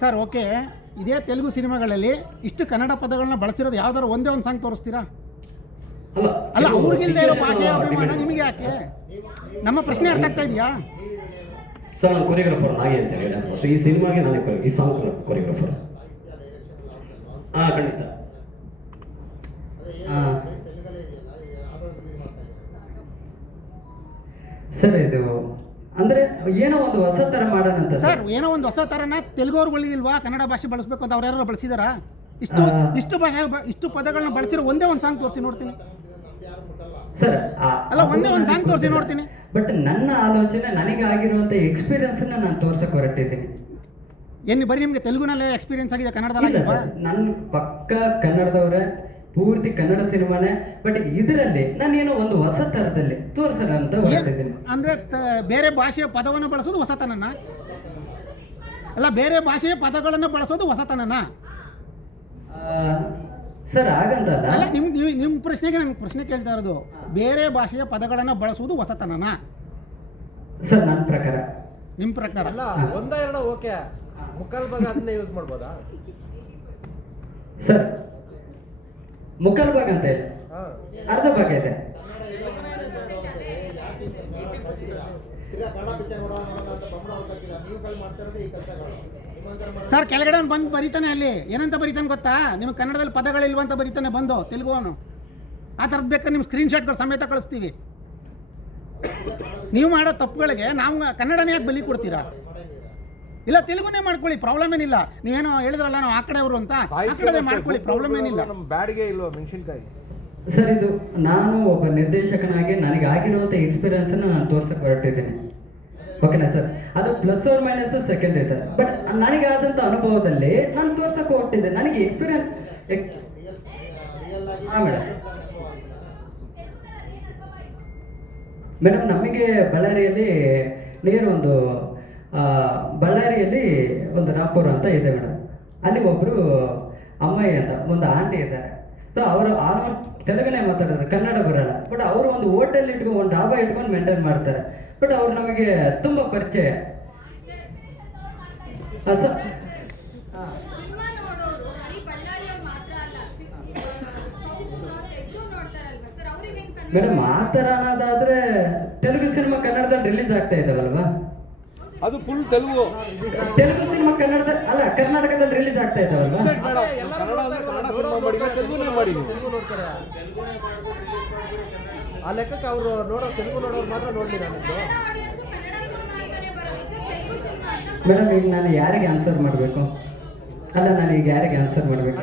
Sir okay, ಇದೇ ತೆಲುಗು ಸಿನಿಮಾಗಳಲ್ಲಿ ಇಷ್ಟು ಕನ್ನಡ ಪದಗಳನ್ನ ಬಳಸಿರೋದು ಯಾವ್ದಾದ್ರು ಒಂದೇ ಒಂದು ಸಾಂಗ್ ತೋರಿಸ್ತೀರಾ? ಅಲ್ಲ, ಅವ್ರಿಗಿಲ್ದೇ ಇರೋ ಭಾಷೆಯ ಅಭಿಮಾನ ನಿಮಗೆ ಯಾಕೆ? ನಮ್ಮ ಪ್ರಶ್ನೆ ಅರ್ಥ ಆಗ್ತಾ ಇದೆಯಾ ಸರ್? ನಾನು ಕೊರಿಯೋಗ್ರಾಫರ್ ನಾಗಿ ಅಂತ ಹೇಳಿ ಫಸ್ಟ್ ಈ ಸಿನಿಮಾಗೆ ನಾನು ಈ ಸಾಂಗ್ ಕೊರಿಯೋಗ್ರಾಫರ್. ಖಂಡಿತ. ಸರ್ ಇದು ಅಂದ್ರೆ ಏನೋ ಒಂದು ಹೊಸ ತರ ಮಾಡೋಣ ಅಂತ ಸರ್. ಏನೋ ಒಂದು ಹೊಸ ತರನ ತೆಲುಗುವ್ರುಗಳಿಲ್ವಾ ಕನ್ನಡ ಭಾಷೆ ಬಳಸಬೇಕು ಅಂತ ಅವ್ರು ಯಾರು ಬಳಸಿದಾರಾ? ಇಷ್ಟು ಭಾಷೆ ಇಷ್ಟು ಪದಗಳನ್ನ ಬಳಸಿರೋ ಒಂದೇ ಒಂದು ಸಾಂಗ್ ತೋರಿಸಿ ನೋಡ್ತೀನಿ ಸರ್. ಅಲ್ಲ, ಒಂದೇ ಒಂದು ಸಾಂಗ್ ತೋರಿಸಿ ನೋಡ್ತೀನಿ. ಬಟ್ ನನ್ನ ಆಲೋಚನೆ, ನನಗೆ ಆಗಿರುವಂತ ಎಕ್ಸ್ಪೀರಿಯನ್ಸ್ ನಾನು ತೋರ್ಸಕ್ ಹೊರಟಿದ್ದೀನಿ. ಏನು ಬರೀ ನಿಮ್ಗೆ ತೆಲುಗುನಲ್ಲೇ ಎಕ್ಸ್ಪೀರಿಯನ್ಸ್ ಆಗಿದೆ, ಕನ್ನಡದಲ್ಲಿ ನನ್ನ ಪಕ್ಕ ಕನ್ನಡದವ್ರೆ, ಪೂರ್ತಿ ಕನ್ನಡ ಸಿನಿಮಾನೇ. ಬಟ್ ಇದರಲ್ಲಿ ನಾನೇನೋ ಒಂದು ಹೊಸ ತರದಲ್ಲಿ ತೋರ್ಸೋಣ ಅಂತ ಹೊರಟಿದ್ದೀನಿ. ಅಂದ್ರೆ ಬೇರೆ ಭಾಷೆಯ ಪದವನ್ನು ಬಳಸೋದು ಹೊಸತನನ? ಅಲ್ಲ, ಬೇರೆ ಭಾಷೆಯ ಪದಗಳನ್ನು ಬಳಸೋದು ಹೊಸತನನ? ಸರ್ ಹಾಗಂತಲ್ಲ. ಅಲ್ಲ, ನಿಮ್ಮ ಪ್ರಶ್ನೆಗೆ ನಾನು ಪ್ರಶ್ನೆ ಕೇಳ್ತಾ ಇರೋದು, ಬೇರೆ ಭಾಷೆಯ ಪದಗಳನ್ನು ಬಳಸುವುದು ಹೊಸತನನ? ಸರ್ ನನ್ನ ಪ್ರಕಾರ. ನಿಮ್ಮ ಪ್ರಕಾರ ಅಲ್ಲ, ಒಂದ ಎರಡ ಓಕೆ, ಮುಕ್ಕಾಲ್ ಭಾಗ ಅದನ್ನೇ ಯೂಸ್ ಮಾಡ್ಬೋದಾ ಸರ್? ಮುಕ್ಕಾಲ್ ಭಾಗ ಅಂತ ಇಲ್ಲ, ಅರ್ಧ ಭಾಗ ಇದೆ. ಸರ್ ಕೆಳಗಡೆ ಬಂದು ಬರೀತಾನೆ, ಅಲ್ಲಿ ಏನಂತ ಬರೀತಾನೆ ಗೊತ್ತಾ? ನಿಮ್ಗೆ ಕನ್ನಡದಲ್ಲಿ ಪದಗಳಿಲ್ವಂತ ಬರೀತಾನೆ ಬಂದು ತೆಲುಗುವನು. ಆ ಥರದ್ದು ಬೇಕಾದ್ರೆ ನಿಮ್ಮ ಸ್ಕ್ರೀನ್ಶಾಟ್ಗಳು ಸಮೇತ ಕಳಿಸ್ತೀವಿ. ನೀವು ಮಾಡೋ ತಪ್ಪುಗಳಿಗೆ ನಾವು ಕನ್ನಡನೇ ಯಾಕೆ ಬಲಿ ಕೊಡ್ತೀರಾ? ಇಲ್ಲ, ತೆಲುಗುನೇ ಮಾಡ್ಕೊಳ್ಳಿ, ಪ್ರಾಬ್ಲಮ್ ಏನಿಲ್ಲ. ನೀವೇನೋ ಹೇಳಿದ್ರಲ್ಲ ನಾವು ಆ ಕಡೆ ಅವರು ಅಂತ, ಆ ಕಡೆ ಮಾಡ್ಕೊಳ್ಳಿ, ಪ್ರಾಬ್ಲಮ್ ಏನಿಲ್ಲ. ಬ್ಯಾಡಿಗೆ ಇಲ್ವಾ ಮೆಣಸಿನ್ಕಾಯಿ? ಸರ್ ಇದು ನಾನು ಒಬ್ಬ ನಿರ್ದೇಶಕನಾಗಿ ನನಗೆ ಆಗಿರುವಂಥ ಎಕ್ಸ್ಪೀರಿಯನ್ಸನ್ನು ನಾನು ತೋರ್ಸಕ್ಕೆ ಹೊರಟಿದ್ದೀನಿ. ಓಕೆನಾ ಸರ್? ಅದು plus R minus secondary sir. But ನನಗೆ ಆದಂಥ ಅನುಭವದಲ್ಲಿ ನಾನು ತೋರ್ಸಕ್ಕೆ ಹೊರಟಿದ್ದೆ. ನನಗೆ ಎಕ್ಸ್ಪೀರಿಯನ್ಸ್. ಹಾಂ ಮೇಡಮ್, ನಮಗೆ ಬಳ್ಳಾರಿಯಲ್ಲಿ ನಿಯರ್ ಒಂದು ಬಳ್ಳಾರಿಯಲ್ಲಿ ಒಂದು ರಾಪುರ ಅಂತ ಇದೆ ಮೇಡಮ್. ಅಲ್ಲಿ ಒಬ್ಬರು ಅಮ್ಮಯ್ಯ ಅಂತ ಒಂದು ಆಂಟಿ ಇದ್ದಾರೆ. ಸೊ ಅವರು ಆಲ್ಮೋಸ್ಟ್ ತೆಲುಗನೇ ಮಾತಾಡೋದು, ಕನ್ನಡ ಬರಲ್ಲ. ಬಟ್ ಅವರು ಒಂದು ಹೋಟೆಲ್ ಇಟ್ಕೊಂಡು, ಒಂದು ಡಾಬಾ ಇಟ್ಕೊಂಡು ಮೇಂಟೈನ್ ಮಾಡ್ತಾರೆ. ಬಟ್ ಅವ್ರು ನಮಗೆ ತುಂಬ ಪರಿಚಯ. ಸರ್ ಮೇಡಮ್, ಆ ಥರ ಅನ್ನೋದಾದ್ರೆ ತೆಲುಗು ಸಿನಿಮಾ ಕನ್ನಡದಲ್ಲಿ ರಿಲೀಸ್ ಆಗ್ತಾ ಇದ್ದಾವಲ್ವಾ? ಅದು ಫುಲ್ ತೆಲುಗು ಸಿನಿಮಾ ಕನ್ನಡದ ಅಲ್ಲ, ಕರ್ನಾಟಕದಲ್ಲಿ ರಿಲೀಸ್ ಆಗ್ತಾ ಇದ್ದಾವಲ್ವಾ? ಆ ಲೆಕ್ಕಕ್ಕೆ ಅವರು ನೋಡೋ ತೆಲುಗು ನೋಡೋರು ಮಾತ್ರ ನೋಡ್ಲಿ. ಮೇಡಮ್, ಈಗ ನಾನು ಯಾರಿಗೆ ಆನ್ಸರ್ ಮಾಡಬೇಕು? ಅಲ್ಲ, ನಾನು ಈಗ ಯಾರಿಗೆ ಆನ್ಸರ್ ಮಾಡಬೇಕು?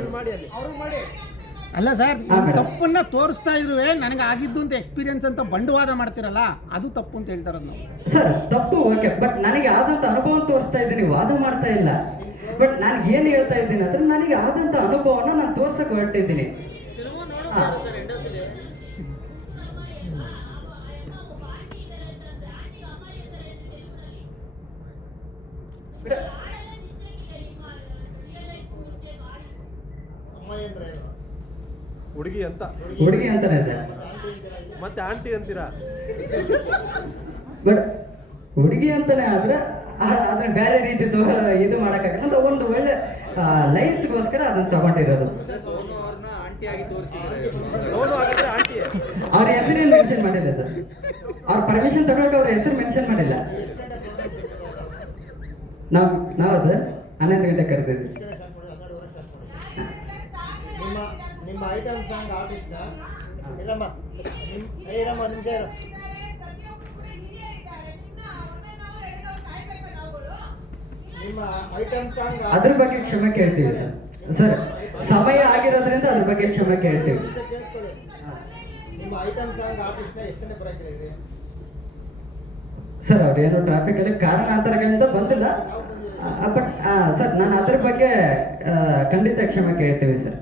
ಅಲ್ಲ ಸರ್, ತಪ್ಪನ್ನ ತೋರಿಸ್ತಾ ಇರುವೆ, ನನಗೆ ಆಗಿದ್ದು ಅಂತ ಎಕ್ಸ್ಪೀರಿಯನ್ಸ್ ಅಂತ ಬಂಡವಾದ ಮಾಡ್ತಿರಲ್ಲ, ಅದು ತಪ್ಪು ಅಂತ ಹೇಳ್ತಾರದು ನಾವು. ಸರ್ ತಪ್ಪು ಓಕೆ, ಬಟ್ ನನಗೆ ಆದಂಥ ಅನುಭವ ತೋರಿಸ್ತಾ ಇದ್ದೀನಿ, ವಾದ ಮಾಡ್ತಾ ಇಲ್ಲ. ಬಟ್ ನನಗೆ ಏನು ಹೇಳ್ತಾ ಇದ್ದೀನಿ ಅಂದ್ರೆ, ನನಗೆ ಆದಂಥ ಅನುಭವನ ನಾನು ತೋರ್ಸಕ್ಕೆ ಹೊರಟಿದ್ದೀನಿ. ಹುಡುಗಿ ಅಂತಾನೆ ಸರ್. ಮತ್ತೆ ಆಂಟಿ ಅಂತೀರಾ? ಬಟ್ ಹುಡುಗಿ ಅಂತಾನೆ ಆದ್ರೆ ಅದನ್ನ ಬೇರೆ ರೀತಿ ಇದು ಮಾಡೋಕ್ಕಾಗಲ್ಲ ಅಂತ ಒಂದು ಒಳ್ಳೆ ಲೈನ್ಸ್ಗೋಸ್ಕರ ಅದನ್ನ ತಗೊಂಡಿರೋದು. ಅವ್ರ ಹೆಸರೇನು ಮೆನ್ಷನ್ ಮಾಡಿಲ್ಲ ಸರ್. ಅವ್ರ ಪರ್ಮಿಷನ್ ತಗೊಳಕ್ಕೆ ಅವ್ರ ಹೆಸರು ಮೆನ್ಷನ್ ಮಾಡಿಲ್ಲ. ನಾವು ಸರ್ 11 ಗಂಟೆ ಕರೆದಿದ್ವಿ. ನಿಮ್ಮ ಐಟಮ್ ಸಾಂಗ್ ಆರ್ಟಿಸ್ಟ್ ಅದ್ರ ಬಗ್ಗೆ ಕ್ಷಮೆ ಕೇಳ್ತೀವಿ ಸರ್. ಸರ್ ಸಮಯ ಆಗಿರೋದ್ರಿಂದ ಅದ್ರ ಬಗ್ಗೆ ಕ್ಷಮೆ ಕೇಳ್ತೀವಿ. ನಿಮ್ಮ ಐಟಮ್ ಸಾಂಗ್ ಆರ್ಟಿಸ್ಟ್ ಎಷ್ಟನೇ ಬರಕ್ಕೆ ಸರ್ ಅವ್ರೇನು ಟ್ರಾಫಿಕಲ್ಲಿ ಕಾರಣಾಂತರಗಳಿಂದ ಬಂದಿಲ್ಲ. ಬಟ್ ಸರ್ ನಾನು ಅದ್ರ ಬಗ್ಗೆ ಖಂಡಿತ ಕ್ಷಮೆ ಕೇಳ್ತೀವಿ ಸರ್.